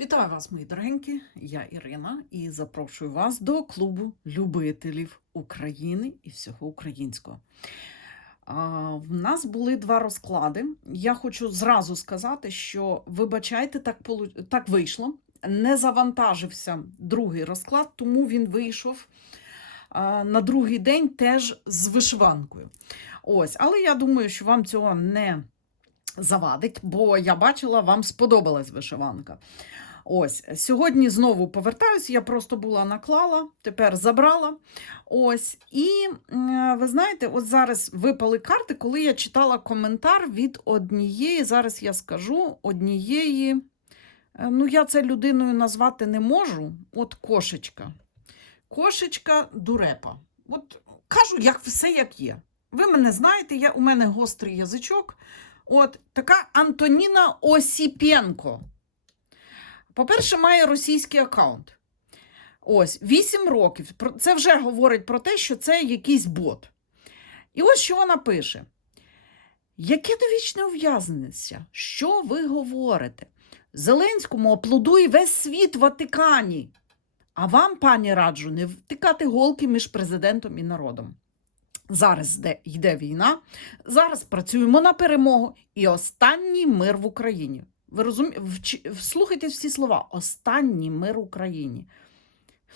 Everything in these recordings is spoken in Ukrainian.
Вітаю вас, мої дорогенькі. Я Ірина і запрошую вас до клубу любителів України і всього українського. В нас були два розклади. Я хочу зразу сказати, що вибачайте, так, так вийшло. Не завантажився другий розклад, тому він вийшов на другий день теж з вишиванкою. Ось, але я думаю, що вам цього не завадить, бо я бачила, вам сподобалась вишиванка. Ось, сьогодні знову повертаюсь, я просто була наклала, тепер забрала. Ось, і ви знаєте, от зараз випали карти, коли я читала коментар від однієї, зараз я скажу, однієї. е, Ну, я це людиною назвати не можу. От кошечка. Кошечка дурепа. От кажу, як все як є. Ви мене знаєте, я, у мене гострий язичок. От така Антоніна Осіпенко. По-перше, має російський аккаунт. Ось, 8 років. Це вже говорить про те, що це якийсь бот. І ось що вона пише: Яке довічне ув'язнення? Що ви говорите? Зеленському аплодує весь світ в Ватикані. А вам, пані, раджу, не втикати голки між президентом і народом. Зараз йде, війна, зараз працюємо на перемогу і останній мир в Україні. Ви розумієте, вслухайте всі слова. Останній мир Україні.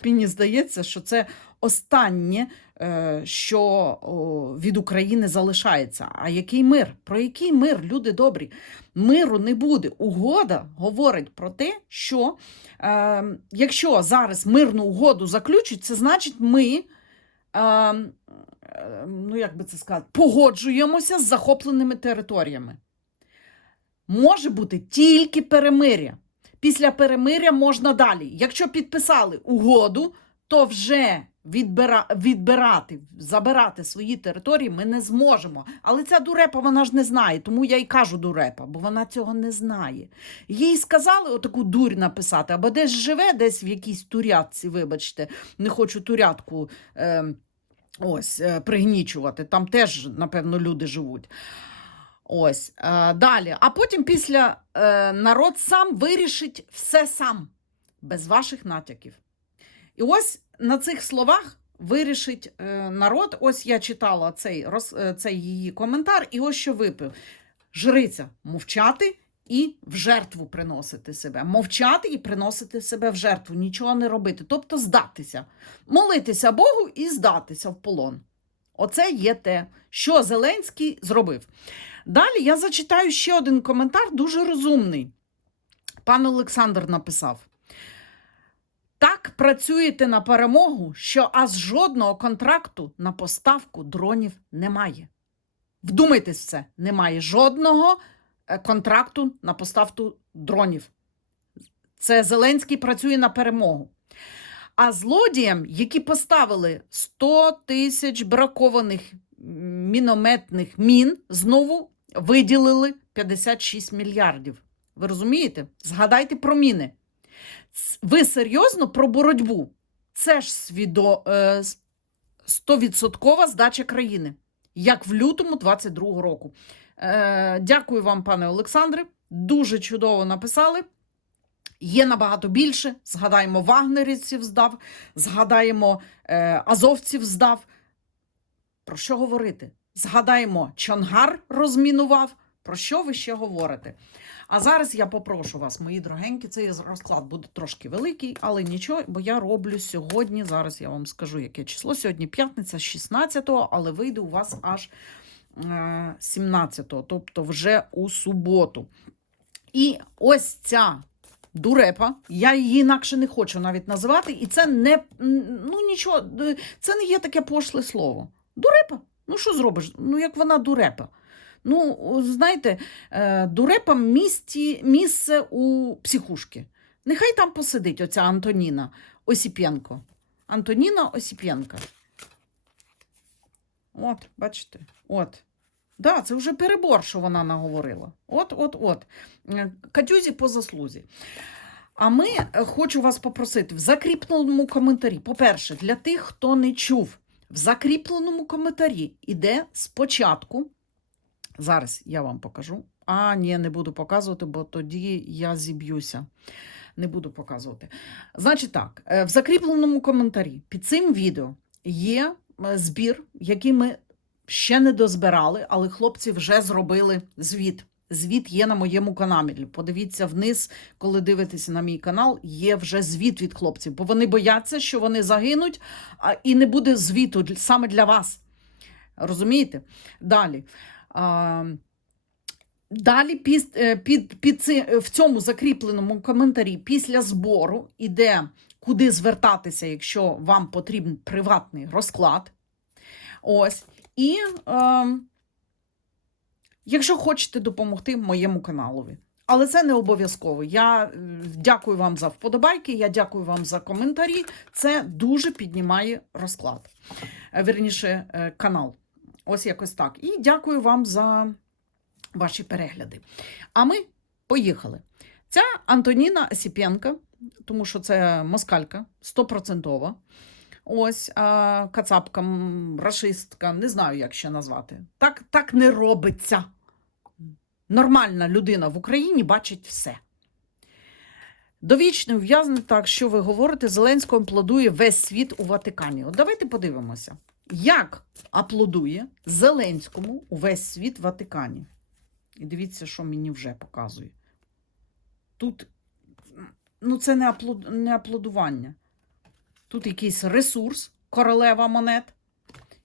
Мені здається, що це останнє, е, що від України залишається. А який мир? Про який мир, люди добрі? Миру не буде. Угода говорить про те, що е, якщо зараз мирну угоду заключать, це значить ми. Е, ну, як би це сказати, погоджуємося з захопленими територіями. Може бути тільки перемиря. Після перемиря можна далі. Якщо підписали угоду, то вже відбира... відбирати, забирати свої території ми не зможемо. Але ця дурепа вона ж не знає, тому я й кажу дурепа, бо вона цього не знає. Їй сказали отаку дурь написати, або десь живе, десь в якійсь турятці, вибачте, не хочу турятку. Е... Ось, пригнічувати. Там теж, напевно, люди живуть. Ось, е, далі. А потім після е, народ сам вирішить все сам, без ваших натяків. І ось на цих словах вирішить е, народ. Ось я читала цей, цей її коментар, і ось що випив. Жриця мовчати і в жертву приносити себе. Мовчати і приносити себе в жертву, нічого не робити. Тобто здатися, молитися Богу і здатися в полон. Оце є те, що Зеленський зробив. Далі я зачитаю ще один коментар, дуже розумний. Пан Олександр написав: так працюєте на перемогу, що аж жодного контракту на поставку дронів немає. Вдумайтесь в це, немає жодного е, контракту на поставку дронів. Це Зеленський працює на перемогу. А злодіям, які поставили 100 тисяч бракованих мінометних мін, знову виділили 56 мільярдів. Ви розумієте? Згадайте про міни. Ви серйозно про боротьбу? Це ж свідо... е, 100% здача країни, як в лютому 22-го року. Е, дякую вам, пане Олександре. Дуже чудово написали. Є набагато більше. Згадаємо вагнерівців здав, згадаємо е, азовців здав. Про що говорити? Згадаємо, Чонгар розмінував. Про що ви ще говорите? А зараз я попрошу вас, мої дорогенькі, цей розклад буде трошки великий, але нічого, бо я роблю сьогодні. Зараз я вам скажу, яке число. Сьогодні п'ятниця, 16-го, але вийде у вас аж е, 17-го, тобто вже у суботу. І ось ця дурепа, я її інакше не хочу навіть називати, і це не ну нічого, це не є таке пошле слово. Дурепа. Ну, що зробиш? Ну, як вона дурепа. Ну, знаєте, е, дурепа місті, місце у психушки. Нехай там посидить оця Антоніна Осіп'янко. Антоніна Осіп'янка. От, бачите, от. Да, це вже перебор, що вона наговорила. От, от, от. Е, Катюзі по заслузі. А ми е, хочу вас попросити в закріпленому коментарі. По-перше, для тих, хто не чув, в закріпленому коментарі іде спочатку. Зараз я вам покажу. А, ні, не буду показувати, бо тоді я зіб'юся. Не буду показувати. Значить так, е, в закріпленому коментарі під цим відео є збір, який ми ще не дозбирали, але хлопці вже зробили звіт. Звіт є на моєму каналі. Подивіться вниз, коли дивитеся на мій канал, є вже звіт від хлопців, бо вони бояться, що вони загинуть, і не буде звіту саме для вас. Розумієте? Далі. Далі під, е, під, під ци- е, в цьому закріпленому коментарі після збору іде, куди звертатися, якщо вам потрібен приватний розклад. Ось. І е, якщо хочете допомогти моєму каналові. Але це не обов'язково. Я е, дякую вам за вподобайки, я дякую вам за коментарі. Це дуже піднімає розклад. Е, Вірніше, е, канал. Ось якось так. І дякую вам за ваші перегляди. А ми поїхали. Ця Антоніна Осіпенка, тому що це москалька, стопроцентова. Ось а, кацапка, м, рашистка, не знаю, як ще назвати. Так, так не робиться. Нормальна людина в Україні бачить все. Довічний ув'язнений так, що ви говорите, Зеленського аплодує весь світ у Ватикані. От давайте подивимося, як аплодує Зеленському увесь світ в Ватикані. І дивіться, що мені вже показує. Тут ну, це не аплодування. Тут якийсь ресурс, королева монет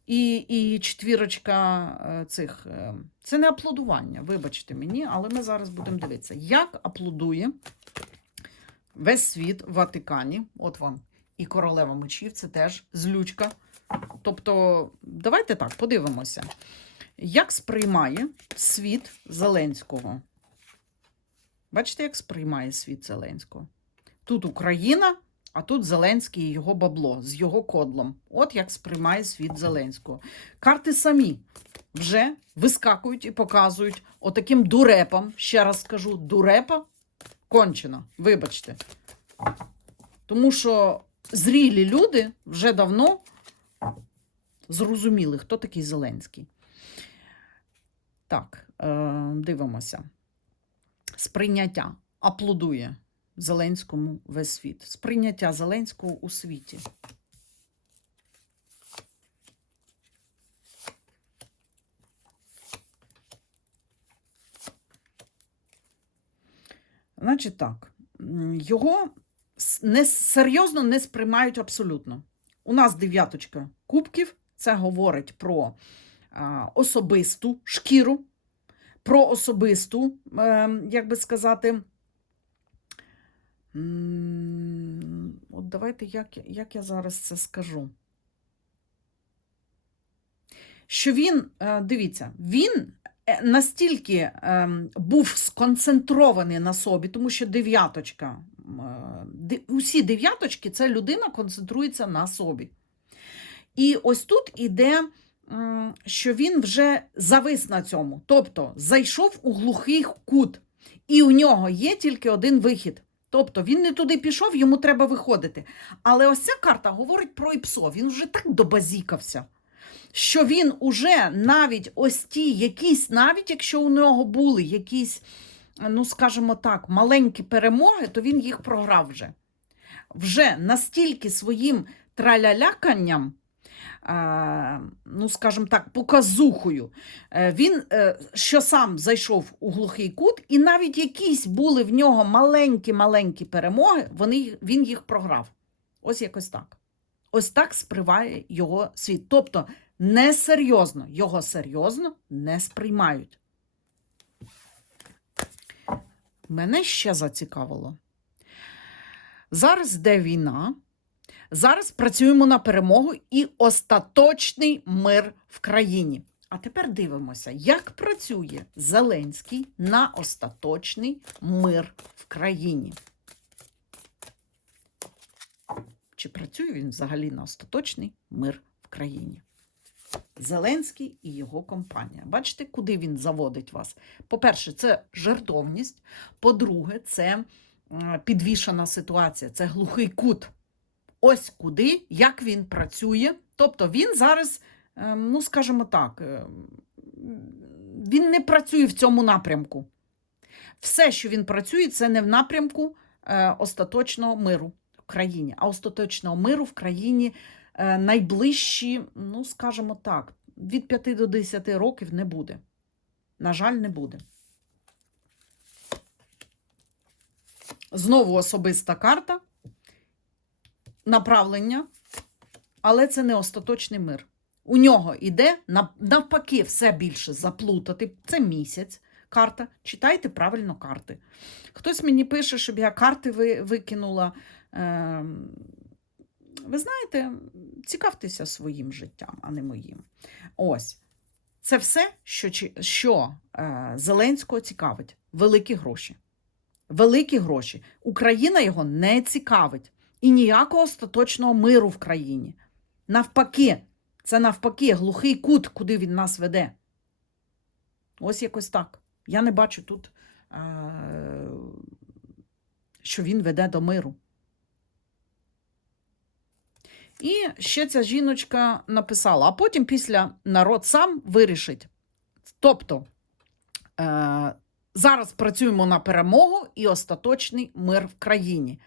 і, і четвірочка е, цих. е, Це не аплодування, вибачте мені, але ми зараз будемо дивитися, як аплодує весь світ в Ватикані. От вам. І королева мечів, це теж злючка. Тобто, давайте так подивимося. Як сприймає світ Зеленського? Бачите, як сприймає світ Зеленського? Тут Україна, а тут Зеленський і його бабло з його кодлом. От як сприймає світ Зеленського. Карти самі вже вискакують і показують отаким дурепам. Ще раз скажу, дурепа кончена. Вибачте. Тому що зрілі люди вже давно зрозуміли, хто такий Зеленський. Так, е, дивимося. Сприйняття аплодує Зеленському весь світ. Сприйняття Зеленського у світі. Значить так, його не, серйозно не сприймають абсолютно. У нас дев'яточка кубків, це говорить про а, особисту шкіру, про особисту, е, як би сказати, от давайте, як, як я зараз це скажу. Що він, е, дивіться, він е, настільки ем, був сконцентрований на собі, тому що дев'яточка, е, усі дев'яточки це людина концентрується на собі. І ось тут іде, що він вже завис на цьому, тобто зайшов у глухий кут, і у нього є тільки один вихід. Тобто він не туди пішов, йому треба виходити. Але ось ця карта говорить про ІПСО. Він вже так добазікався, що він уже навіть ось ті якісь, навіть якщо у нього були якісь, ну скажімо так, маленькі перемоги, то він їх програв вже. Вже настільки своїм траляляканням, ну, скажімо так, показухою, е, він е, що сам зайшов у глухий кут, і навіть якісь були в нього маленькі-маленькі перемоги, вони, він їх програв. Ось якось так. Ось так сприймає його світ. Тобто несерйозно, його серйозно не сприймають. Мене ще зацікавило. Зараз йде війна. Зараз працюємо на перемогу і остаточний мир в країні. А тепер дивимося, як працює Зеленський на остаточний мир в країні. Чи працює він взагалі на остаточний мир в країні? Зеленський і його компанія. Бачите, куди він заводить вас? По-перше, це жертовність. По-друге, це підвішена ситуація, це глухий кут. Ось куди, як він працює. Тобто він зараз, е, ну скажімо так, е, він не працює в цьому напрямку. Все, що він працює, це не в напрямку е, остаточного миру в країні. А остаточного миру в країні е, найближчі, ну, скажімо так, від 5 до 10 років не буде. На жаль, не буде. Знову особиста карта, направлення, але це не остаточний мир. У нього іде навпаки все більше заплутати. Це місяць карта. Читайте правильно карти. Хтось мені пише, щоб я карти ви, викинула. Ем, ви знаєте, цікавтеся своїм життям, а не моїм. Ось. Це все, що, що е, Зеленського цікавить. Великі гроші. Великі гроші. Україна його не цікавить. І ніякого остаточного миру в країні. Навпаки, це навпаки глухий кут, куди він нас веде. Ось якось так. Я не бачу тут, е, що він веде до миру. І ще ця жіночка написала, а потім після народ сам вирішить. Тобто е, зараз працюємо на перемогу і остаточний мир в країні.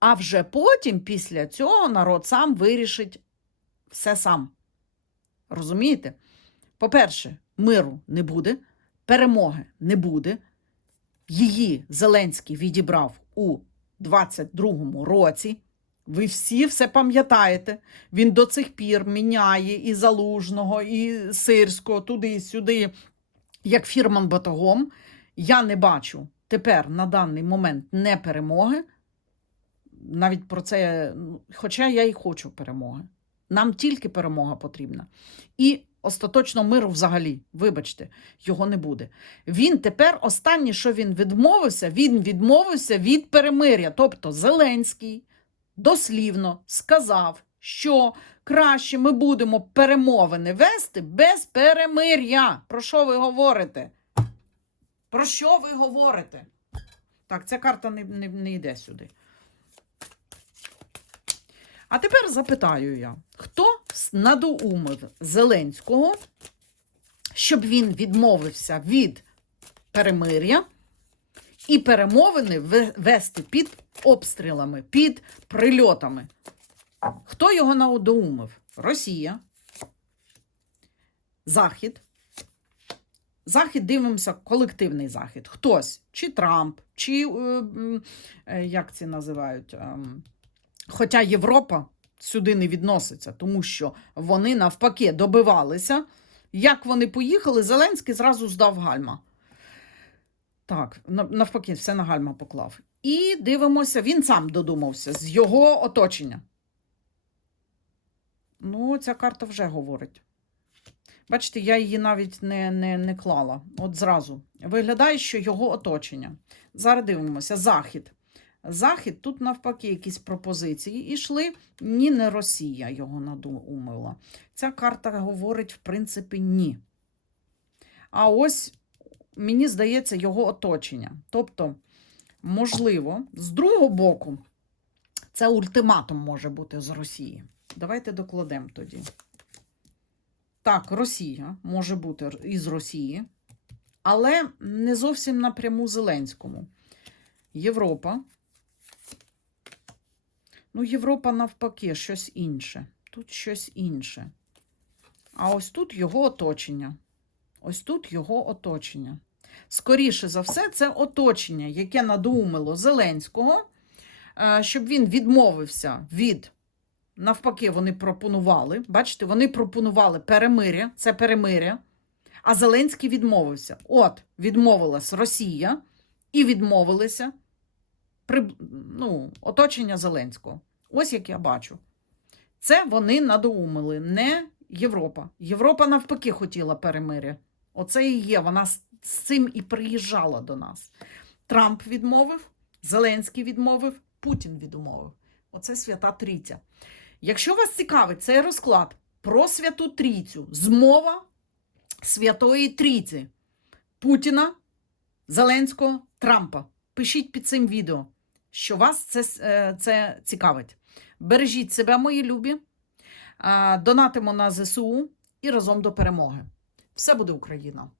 А вже потім, після цього, народ сам вирішить все сам. Розумієте? По-перше, миру не буде, перемоги не буде. Її Зеленський відібрав у 22-му році. Ви всі все пам'ятаєте. Він до цих пір міняє і Залужного, і Сирського, туди-сюди, як фірман батогом. Я не бачу тепер на даний момент не перемоги. Навіть про це, ну, хоча я і хочу перемоги. Нам тільки перемога потрібна. І остаточно миру взагалі, вибачте, його не буде. Він тепер останнє, що він відмовився, він відмовився від перемиря. Тобто Зеленський дослівно сказав, що краще ми будемо перемовини вести без перемиря. Про що ви говорите? Про що ви говорите? Так, ця карта не, не, не йде сюди. А тепер запитаю я, хто надоумив Зеленського, щоб він відмовився від перемиря і перемовини вести під обстрілами, під прильотами? Хто його надоумив? Росія, Захід. Захід дивимося колективний захід. Хтось, чи Трамп, чи е, е, як ці називають. Хоча Європа сюди не відноситься, тому що вони навпаки добивалися. Як вони поїхали, Зеленський зразу здав гальма. Так, навпаки, все на гальма поклав. І дивимося, він сам додумався з його оточення. Ну, ця карта вже говорить. Бачите, я її навіть не, не, не клала. От зразу. Виглядає, що його оточення. Зараз дивимося. Захід. Захід тут навпаки якісь пропозиції ішли. Ні, не Росія його надумала. Ця карта говорить, в принципі, ні. А ось, мені здається, його оточення. Тобто, можливо, з другого боку, це ультиматум може бути з Росії. Давайте докладемо тоді. Так, Росія може бути із Росії, але не зовсім напряму Зеленському. Європа. Ну, Європа навпаки, щось інше. Тут щось інше. А ось тут його оточення. Ось тут його оточення. Скоріше за все, це оточення, яке надумало Зеленського, е, щоб він відмовився від. Навпаки, вони пропонували. Бачите, вони пропонували перемиря, це перемиря. А Зеленський відмовився. От, відмовилась Росія і відмовилися ну, оточення Зеленського. Ось як я бачу. Це вони надоумили, не Європа. Європа навпаки хотіла перемиря. Оце і є. Вона з цим і приїжджала до нас. Трамп відмовив, Зеленський відмовив, Путін відмовив. Оце свята трійця. Якщо вас цікавить цей розклад про святу трійцю, змова Святої Трійці Путіна, Зеленського, Трампа. Пишіть під цим відео, що вас це, е, це цікавить. Бережіть себе, мої любі, донатимо на ЗСУ і разом до перемоги. Все буде Україна!